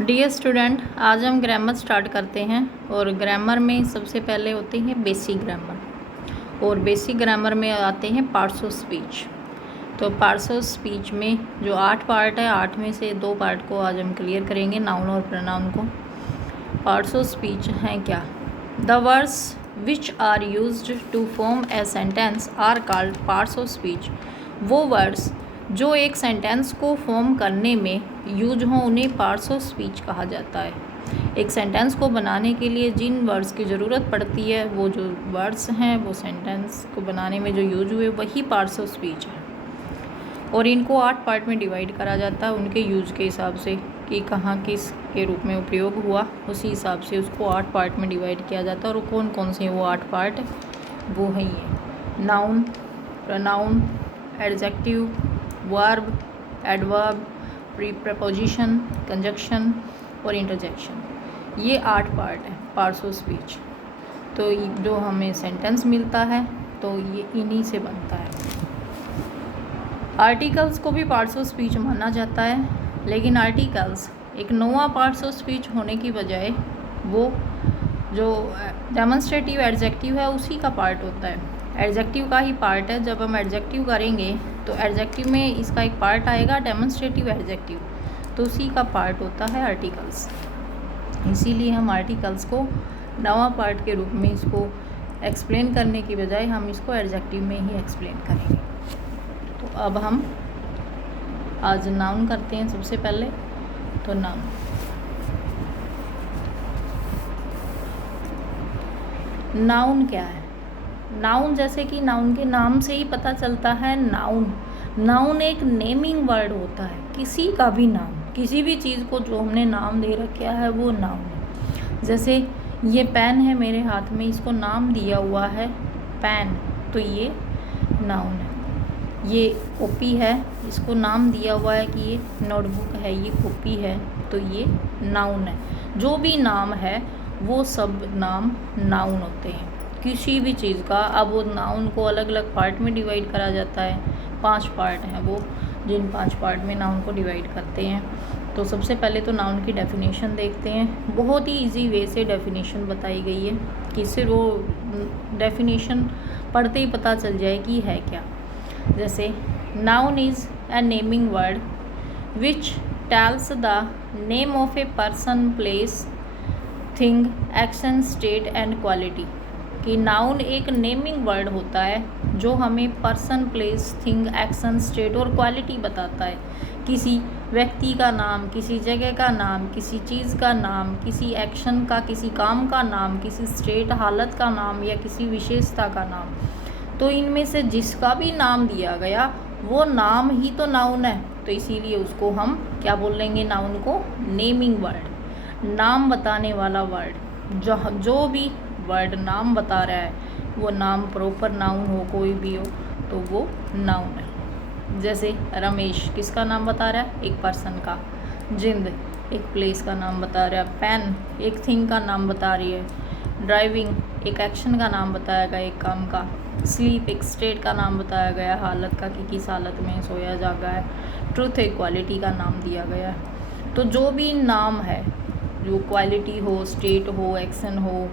Dear student, आज हम grammar start करते हैं। और ग्रामर में सबसे पहले होते हैं बेसिक ग्रामर, और बेसिक ग्रामर में आते हैं पार्ट्स ऑफ स्पीच। तो पार्ट्स ऑफ स्पीच में जो 8 पार्ट है, 8 में से 2 पार्ट को आज हम क्लियर करेंगे, नाउन और प्रोनाउन को। पार्ट्स ऑफ स्पीच हैं क्या? The words which are used to form a sentence are called parts of speech. वो वर्ड्स जो एक सेंटेंस को फॉर्म करने में यूज हों उन्हें पार्ट्स ऑफ स्पीच कहा जाता है। एक सेंटेंस को बनाने के लिए जिन वर्ड्स की ज़रूरत पड़ती है, वो जो वर्ड्स हैं वो सेंटेंस को बनाने में जो यूज हुए वही पार्ट्स ऑफ स्पीच है। और इनको 8 पार्ट में डिवाइड करा जाता है उनके यूज के हिसाब से कि कहाँ किस के रूप में उपयोग हुआ, उसी हिसाब से उसको 8 पार्ट में डिवाइड किया जाता है। और कौन कौन से वो 8 पार्ट वो हैं ये: noun, pronoun, adjective, verb, adverb, preposition, conjunction और इंटरजेक्शन। ये 8 पार्ट हैं पार्ट्स ऑफ स्पीच। तो जो हमें सेंटेंस मिलता है तो ये इन्हीं से बनता है। आर्टिकल्स को भी पार्ट्स ऑफ स्पीच माना जाता है, लेकिन आर्टिकल्स एक नोवा पार्ट्स ऑफ स्पीच होने की बजाय वो जो डेमोन्स्ट्रेटिव एडजेक्टिव है उसी का पार्ट होता है। एडजेक्टिव का ही पार्ट है। जब हम एडजेक्टिव करेंगे तो एडजेक्टिव में इसका एक पार्ट आएगा डेमोन्स्ट्रेटिव एडजेक्टिव, तो उसी का पार्ट होता है आर्टिकल्स। इसीलिए हम आर्टिकल्स को नवा पार्ट के रूप में इसको एक्सप्लेन करने की बजाय हम इसको एडजेक्टिव में ही एक्सप्लेन करेंगे। तो अब हम आज नाउन करते हैं सबसे पहले। तो नाउन क्या है? नाउन जैसे कि नाउन के नाम से ही पता चलता है, नाउन एक नेमिंग वर्ड होता है। किसी का भी नाम, किसी भी चीज़ को जो हमने नाम दे रखा है वो नाउन है। जैसे ये पेन है मेरे हाथ में, इसको नाम दिया हुआ है पेन, तो ये नाउन है। ये कॉपी है, इसको नाम दिया हुआ है कि ये नोटबुक है, ये कॉपी है, तो ये नाउन है। जो भी नाम है वो सब नाम नाउन होते हैं किसी भी चीज़ का। अब वो नाउन को अलग अलग पार्ट में डिवाइड करा जाता है। 5 पार्ट हैं वो, जिन 5 पार्ट में नाउन को डिवाइड करते हैं। तो सबसे पहले तो नाउन की डेफिनेशन देखते हैं। बहुत ही इजी वे से डेफिनेशन बताई गई है कि सिर्फ वो डेफिनेशन पढ़ते ही पता चल जाए कि है क्या। जैसे noun is a naming word which tells the name of a person, place, thing, action, state and quality. कि नाउन एक नेमिंग वर्ड होता है जो हमें person, place, thing, action, state और क्वालिटी बताता है। किसी व्यक्ति का नाम, किसी जगह का नाम, किसी चीज़ का नाम, किसी एक्शन का, किसी काम का नाम, किसी स्टेट हालत का नाम या किसी विशेषता का नाम। तो इनमें से जिसका भी नाम दिया गया वो नाम ही तो नाउन है। तो इसीलिए उसको हम क्या बोल लेंगे? नाउन को नेमिंग वर्ड, नाम बताने वाला वर्ड। जो भी वर्ड नाम बता रहा है वो नाम प्रॉपर नाउन हो, कोई भी हो, तो वो नाउन है। जैसे रमेश किसका नाम बता रहा है? एक पर्सन का। जिंद एक प्लेस का नाम बता रहा है। पेन एक थिंग का नाम बता रही है। ड्राइविंग एक एक्शन का नाम बताया गया, एक काम का। स्लीप एक स्टेट का नाम बताया गया, हालत का कि किस हालत में सोया जागा है। ट्रूथ एक क्वालिटी का नाम दिया गया है। तो जो भी नाम है, जो क्वालिटी हो, स्टेट हो, एक्शन हो,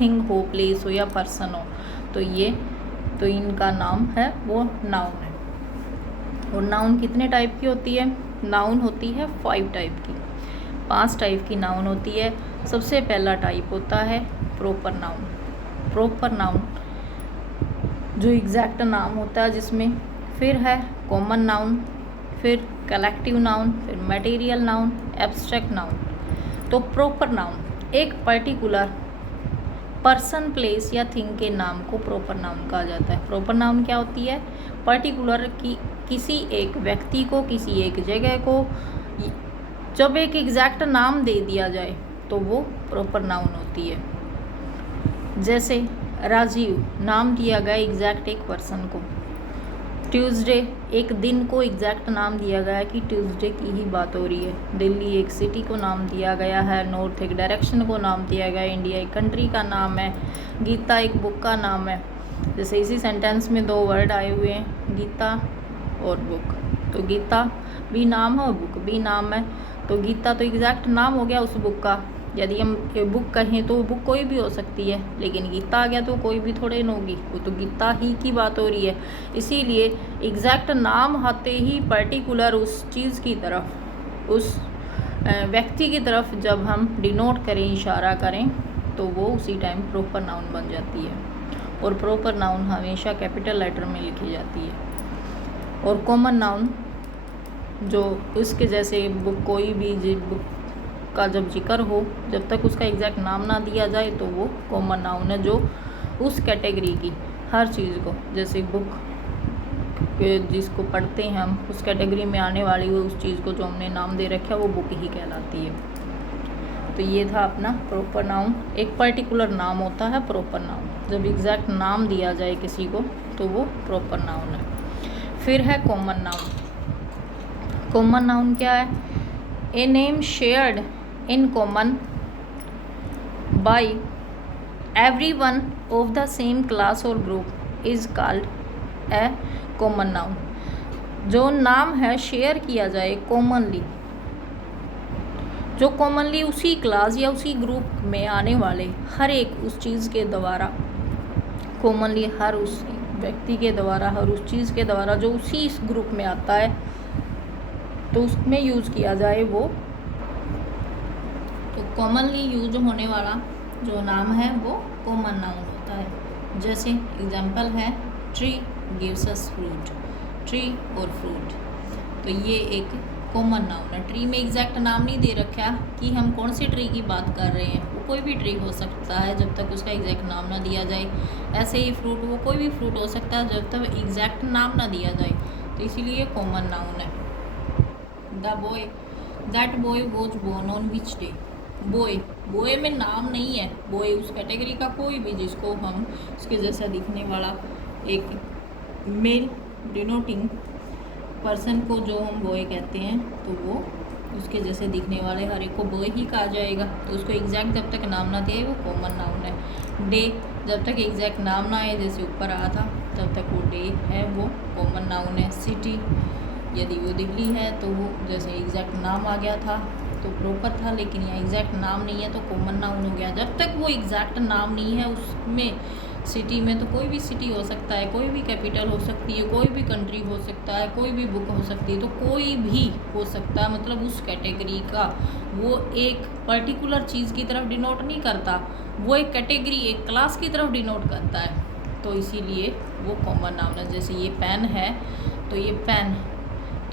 थिंग हो, प्लेस हो या पर्सन हो, तो इनका नाम है वो नाउन है। और नाउन कितने टाइप की होती है? नाउन होती है 5 टाइप की, 5 टाइप की नाउन होती है। सबसे पहला टाइप होता है प्रॉपर नाउन। प्रॉपर नाउन जो एग्जैक्ट नाम होता है जिसमें, फिर है कॉमन नाउन, फिर कलेक्टिव नाउन, फिर मटेरियल नाउन, एब्स्ट्रैक्ट नाउन। तो प्रॉपर नाउन एक पर्टिकुलर पर्सन, प्लेस या थिंग के नाम को प्रॉपर नाउन कहा जाता है। प्रॉपर नाउन क्या होती है? पर्टिकुलर किसी एक व्यक्ति को, किसी एक जगह को जब एक एग्जैक्ट नाम दे दिया जाए तो वो प्रॉपर नाउन होती है। जैसे राजीव नाम दिया गया एग्जैक्ट एक पर्सन को। ट्यूसडे एक दिन को एग्जैक्ट नाम दिया गया कि ट्यूसडे की ही बात हो रही है। दिल्ली एक सिटी को नाम दिया गया है। नॉर्थ एक डायरेक्शन को नाम दिया गया है। इंडिया एक कंट्री का नाम है। गीता एक बुक का नाम है। जैसे इसी सेंटेंस में 2 वर्ड आए हुए हैं, गीता और बुक। तो गीता भी नाम है और बुक भी नाम है। तो गीता तो एग्जैक्ट नाम हो गया उस बुक का। यदि हम बुक कहें तो बुक कोई भी हो सकती है, लेकिन गीता आ गया तो कोई भी थोड़े न होगी, वो तो गीता ही की बात हो रही है। इसीलिए एग्जैक्ट नाम आते ही पर्टिकुलर उस चीज़ की तरफ, उस व्यक्ति की तरफ जब हम डिनोट करें, इशारा करें, तो वो उसी टाइम प्रॉपर नाउन बन जाती है। और प्रॉपर नाउन हमेशा कैपिटल लेटर में लिखी जाती है। और कॉमन नाउन जो उसके जैसे बुक, कोई भी बुक का जब जिक्र हो, जब तक उसका एग्जैक्ट नाम ना दिया जाए तो वो कॉमन नाउन है, जो उस कैटेगरी की हर चीज़ को, जैसे बुक जिसको पढ़ते हैं हम, उस कैटेगरी में आने वाली वो उस चीज़ को जो हमने नाम दे रखा है वो बुक ही कहलाती है। तो ये था अपना प्रॉपर नाउन। एक पर्टिकुलर नाम होता है प्रॉपर नाउन, जब एग्जैक्ट नाम दिया जाए किसी को तो वो प्रॉपर नाउन है। फिर है कॉमन नाउन। कॉमन नाउन क्या है? A name shared in common by everyone of the same class और group is called a common noun. जो नाम है शेयर किया जाए कॉमनली, जो कॉमनली उसी क्लास या उसी ग्रुप में आने वाले हर एक उस चीज़ के द्वारा, कॉमनली हर उस व्यक्ति के द्वारा, हर उस चीज़ के द्वारा जो उसी इस ग्रुप में आता है, तो उसमें यूज़ किया जाए वो, तो कॉमनली यूज होने वाला जो नाम है वो कॉमन नाउन होता है। जैसे एग्जांपल है tree gives us fruit, tree और फ्रूट, तो ये एक कॉमन नाउन है। ट्री में एग्जैक्ट नाम नहीं दे रखा कि हम कौन सी ट्री की बात कर रहे हैं, वो कोई भी ट्री हो सकता है जब तक उसका एग्जैक्ट नाम ना दिया जाए। ऐसे ही फ्रूट, वो कोई भी फ्रूट हो सकता है जब तक एग्जैक्ट नाम ना दिया जाए, तो इसीलिए कॉमन नाउन है। The boy, that boy was born on which day. Boy, boy में नाम नहीं है, बॉय उस कैटेगरी का कोई भी जिसको हम उसके जैसा दिखने वाला एक मेल डिनोटिंग पर्सन को जो हम बॉय कहते हैं, तो वो उसके जैसे दिखने वाले हर एक को बॉय ही कहा जाएगा। तो उसको एग्जैक्ट जब तक नाम ना दे वो कॉमन नाउन है। डे, जब तक एग्जैक्ट नाम ना आए, जैसे ऊपर आया था, तब तक वो डे है, वो कॉमन नाउन है। सिटी, यदि वो दिल्ली है तो वो जैसे एग्जैक्ट नाम आ गया था तो प्रॉपर था, लेकिन यहाँ एग्जैक्ट नाम नहीं है तो कॉमन नाउन हो गया। जब तक वो एग्जैक्ट नाम नहीं है उसमें, सिटी में तो कोई भी सिटी हो सकता है, कोई भी कैपिटल हो सकती है, कोई भी कंट्री हो सकता है, कोई भी बुक हो सकती है, तो कोई भी हो सकता है। मतलब उस कैटेगरी का वो एक पर्टिकुलर चीज़ की तरफ डिनोट नहीं करता, वो एक कैटेगरी, एक क्लास की तरफ डिनोट करता है, तो इसीलिए वो कॉमन नाउन है। जैसे ये पेन है, तो ये पेन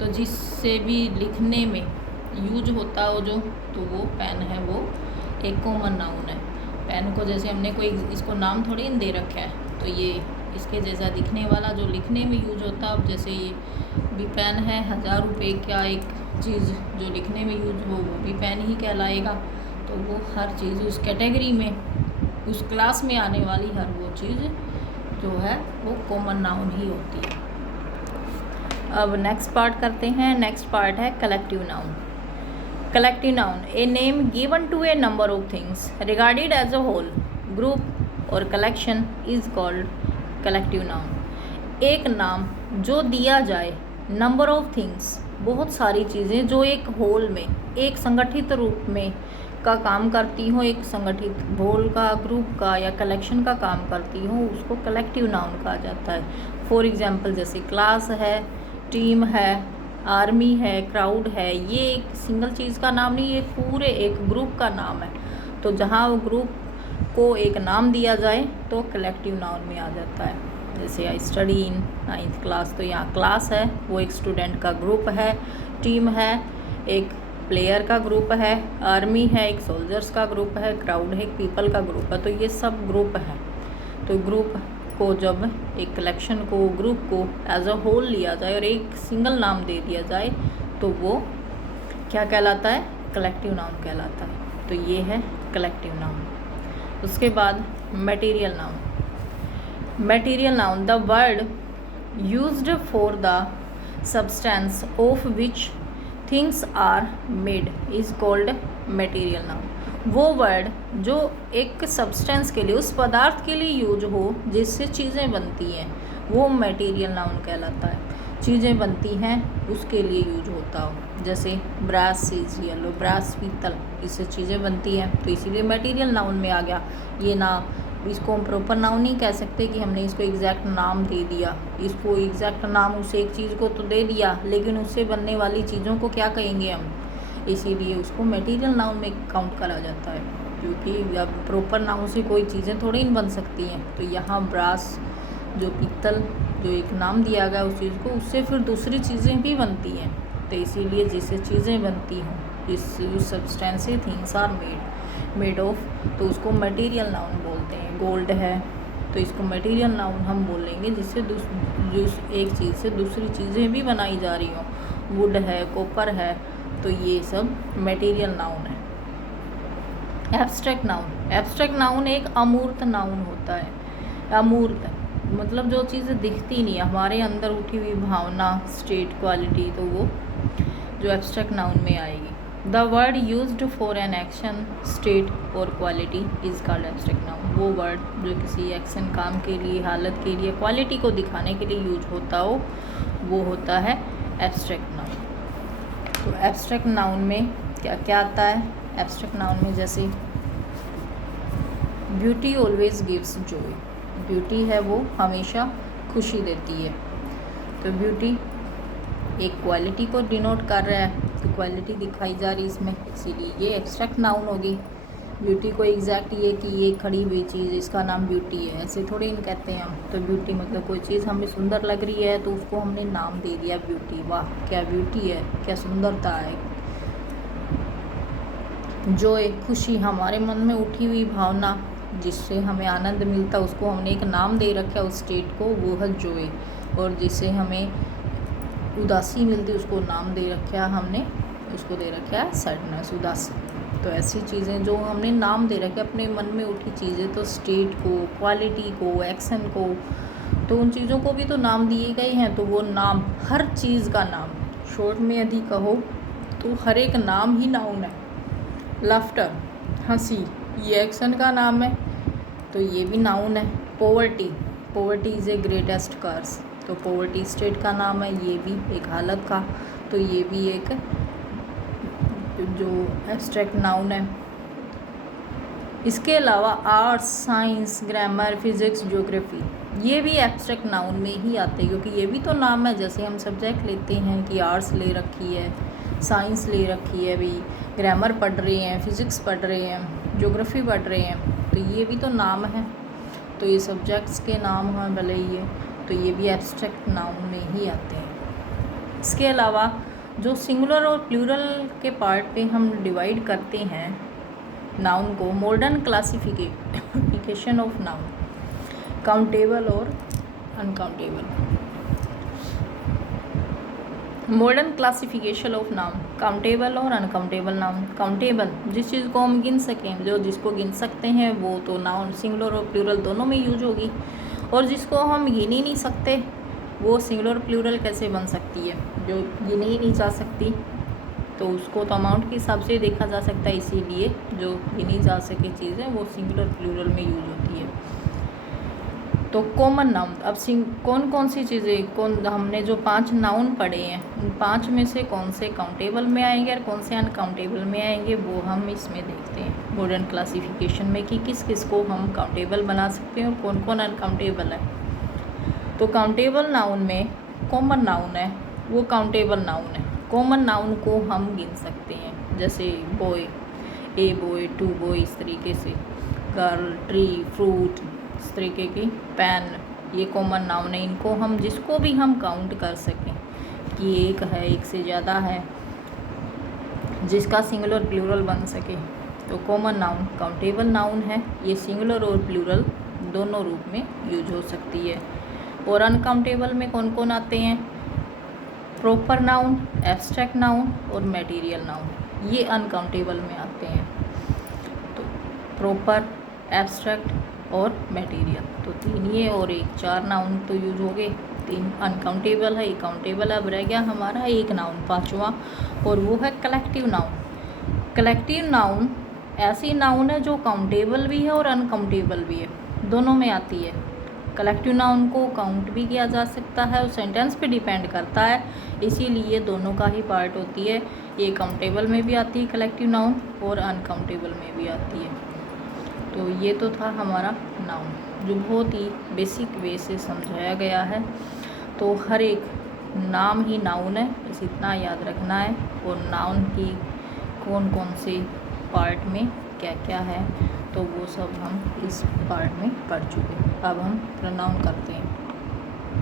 तो जिससे भी लिखने में यूज होता हो जो, तो वो पेन है, वो एक कॉमन नाउन है। पेन को जैसे हमने कोई इसको नाम थोड़ी दे रखा है, तो ये इसके जैसा दिखने वाला जो लिखने में यूज होता है, अब जैसे ये भी पेन है, 1000 रुपये का एक चीज़ जो लिखने में यूज हो वो भी पेन ही कहलाएगा। तो वो हर चीज़ उस कैटेगरी में, उस क्लास में आने वाली हर वो चीज़ जो है वो कॉमन नाउन ही होती है। अब नेक्स्ट पार्ट करते हैं। नेक्स्ट पार्ट है collective noun. Collective noun, a name given to a number of things regarded as a whole, group और collection is called collective noun. एक नाम जो दिया जाए नंबर ऑफ थिंग्स, बहुत सारी चीज़ें जो एक होल में, एक संगठित रूप में का काम करती हो, एक संगठित होल का, ग्रुप का या कलेक्शन का काम करती हो, उसको कलेक्टिव नाउन कहा जाता है। फॉर एग्जांपल जैसे क्लास है, टीम है, आर्मी है, क्राउड है, ये एक सिंगल चीज़ का नाम नहीं, ये पूरे एक ग्रुप का नाम है। तो जहाँ वो ग्रुप को एक नाम दिया जाए तो कलेक्टिव नाउन में आ जाता है। जैसे I study in 9th class, तो यहाँ क्लास है, वो एक स्टूडेंट का ग्रुप है, टीम है, एक प्लेयर का ग्रुप है, आर्मी है, एक सोल्जर्स का ग्रुप है, क्राउड है, एक पीपल का ग्रुप है, तो ये सब ग्रुप है। तो ग्रुप को जब एक कलेक्शन को, ग्रुप को एज अ होल लिया जाए और एक सिंगल नाम दे दिया जाए तो वो क्या कहलाता है? कलेक्टिव नाउन कहलाता है। तो ये है कलेक्टिव नाउन। उसके बाद material noun. Material noun, the word used for the substance of which things are made is called material noun. वो वर्ड जो एक सब्सटेंस के लिए, उस पदार्थ के लिए यूज हो जिससे चीज़ें बनती हैं, वो मटेरियल नाउन कहलाता है। चीज़ें बनती हैं उसके लिए यूज होता हो। जैसे ब्रास इज येलो, ब्रास पीतल, इससे चीज़ें बनती हैं, तो इसीलिए मटेरियल नाउन में आ गया। ये ना इसको हम प्रॉपर नाउन नहीं कह सकते कि हमने इसको एग्जैक्ट नाम दे दिया, इसको एग्जैक्ट नाम उस एक चीज़ को तो दे दिया, लेकिन उससे बनने वाली चीज़ों को क्या कहेंगे हम, इसीलिए उसको मटेरियल नाउन में काउंट करा जाता है, क्योंकि अब प्रॉपर नाउन से कोई चीज़ें थोड़ी नहीं बन सकती हैं। तो यहाँ ब्रास जो पीतल जो एक नाम दिया गया उस चीज़ को, उससे फिर दूसरी चीज़ें भी बनती हैं, तो इसीलिए जिससे चीज़ें बनती हों, जिस substances things are made of, तो उसको मटेरियल नाउन बोलते हैं। गोल्ड है तो इसको मटेरियल नाउन हम बोलेंगे जिससे एक चीज़ से दूसरी चीज़ें भी बनाई जा रही हों। वुड है, कॉपर है, तो ये सब मटेरियल नाउन है। एब्स्ट्रैक्ट नाउन, एब्स्ट्रैक्ट नाउन एक अमूर्त नाउन होता है। अमूर्त मतलब जो चीज़ दिखती नहीं है, हमारे अंदर उठी हुई भावना, स्टेट, क्वालिटी, तो वो जो एब्स्ट्रैक्ट नाउन में आएगी। The word used for an action, state और quality is called abstract noun. वो वर्ड जो किसी एक्शन, काम के लिए, हालत के लिए, क्वालिटी को दिखाने के लिए यूज होता हो, वो होता है एब्स्ट्रैक्ट नाउन। तो एब्स्ट्रैक्ट नाउन में क्या क्या आता है? एब्स्ट्रैक्ट नाउन में जैसे beauty always gives Joy, beauty है वो हमेशा खुशी देती है, तो ब्यूटी एक क्वालिटी को डिनोट कर रहा है, तो क्वालिटी दिखाई जा रही इसमें, इसीलिए ये एब्स्ट्रैक्ट नाउन होगी। ब्यूटी को एग्जैक्ट ये कि ये खड़ी हुई चीज़ इसका नाम ब्यूटी है, ऐसे थोड़ी इन कहते हैं हम। तो ब्यूटी मतलब कोई चीज़ हमें सुंदर लग रही है तो उसको हमने नाम दे दिया ब्यूटी, वाह क्या ब्यूटी है, क्या सुंदरता है। जॉय खुशी, हमारे मन में उठी हुई भावना जिससे हमें आनंद मिलता, उसको हमने एक नाम दे रखा है उस स्टेट को, वो है जॉय। और जिससे हमें उदासी मिलती उसको नाम दे रखा है हमने, उसको दे रखा है सैडनेस, उदासी। तो ऐसी चीज़ें जो हमने नाम दे रखे अपने मन में उठी चीज़ें, तो स्टेट को, क्वालिटी को, एक्शन को, तो उन चीज़ों को भी तो नाम दिए गए हैं। तो वो नाम, हर चीज़ का नाम, शॉर्ट में यदि कहो तो हर एक नाम ही नाउन है। लाफ्टर हंसी, ये एक्शन का नाम है, तो ये भी नाउन है। Poverty, poverty is a greatest curse, तो पॉवर्टी स्टेट का नाम है, ये भी एक हालत का, तो ये भी एक जो एब्स्ट्रैक्ट नाउन है। इसके अलावा arts, science, grammar, physics, geography, ये भी एब्स्ट्रैक्ट नाउन में ही आते हैं, क्योंकि ये भी तो नाम है। जैसे हम सब्जेक्ट लेते हैं कि आर्ट्स ले रखी है, साइंस ले रखी है, भी ग्रामर पढ़ रहे हैं, फिज़िक्स पढ़ रहे हैं, ज्योग्राफी पढ़ रहे हैं, तो ये भी तो नाम है। तो ये सब्जेक्ट्स के नाम हैं भले ही है, तो ये भी एब्स्ट्रैक्ट नाउन में ही आते हैं। इसके अलावा जो सिंगुलर और प्लूरल के पार्ट पे हम डिवाइड करते हैं नाउन को, modern classification of noun, countable और uncountable. Modern classification of noun, countable और अनकाउंटेबल नाउन। काउंटेबल जिस चीज़ को हम गिन सकें, जो जिसको गिन सकते हैं वो तो नाउन सिंगुलर और प्लूरल दोनों में यूज होगी, और जिसको हम गिन ही नहीं सकते वो सिंगुलर प्लूरल कैसे बन सकती है। जो गिनी ही नहीं जा सकती तो उसको तो अमाउंट के हिसाब से देखा जा सकता है, इसीलिए जो गिनी जा सके चीज़ें वो सिंगुलर प्लूरल में यूज होती है। तो कॉमन नाउन, अब कौन कौन सी चीज़ें, हमने जो 5 नाउन पढ़े हैं उन 5 में से कौन से काउंटेबल में आएंगे और कौन से अनकाउंटेबल में आएंगे, वो हम इसमें देखते हैं मॉडर्न क्लासिफिकेशन में कि किस किस को हम काउंटेबल बना सकते हैं और कौन कौन अनकाउंटेबल है। तो काउंटेबल नाउन में कॉमन नाउन है वो काउंटेबल नाउन है। कॉमन नाउन को हम गिन सकते हैं, जैसे boy, a boy, two boy, इस तरीके से, गर्ल, ट्री, फ्रूट, इस तरीके की, पेन, ये कॉमन नाउन है। इनको हम जिसको भी हम काउंट कर सकें कि एक है, एक से ज़्यादा है, जिसका सिंगुलर प्लूरल बन सके, तो कॉमन नाउन काउंटेबल नाउन है। ये सिंगुलर और प्लूरल दोनों रूप में यूज हो सकती है। और अनकाउंटेबल में कौन कौन आते हैं? प्रॉपर नाउन, एब्स्ट्रैक्ट नाउन और मटेरियल नाउन, ये अनकाउंटेबल में आते हैं। तो प्रॉपर, एब्स्ट्रैक्ट और मटेरियल, तो 3 ये और एक, 4 नाउन तो यूज हो गए। 3 अनकाउंटेबल है, एक काउंटेबल। अब रह गया हमारा एक नाउन, 5वां, और वो है कलेक्टिव नाउन। कलेक्टिव नाउन ऐसी नाउन है जो काउंटेबल भी है और अनकाउंटेबल भी है, दोनों में आती है। कलेक्टिव नाउन को काउंट भी किया जा सकता है और सेंटेंस पे डिपेंड करता है, इसीलिए दोनों का ही पार्ट होती है। ये काउंटेबल में भी आती है कलेक्टिव नाउन और अनकाउंटेबल में भी आती है। तो ये तो था हमारा नाउन, जो बहुत ही बेसिक वे से समझाया गया है। तो हर एक नाम ही नाउन है, बस इतना याद रखना है। और नाउन की कौन कौन से पार्ट में क्या क्या है, तो वो सब हम इस पार्ट में पढ़ चुके। अब हम प्रोनाउन करते हैं।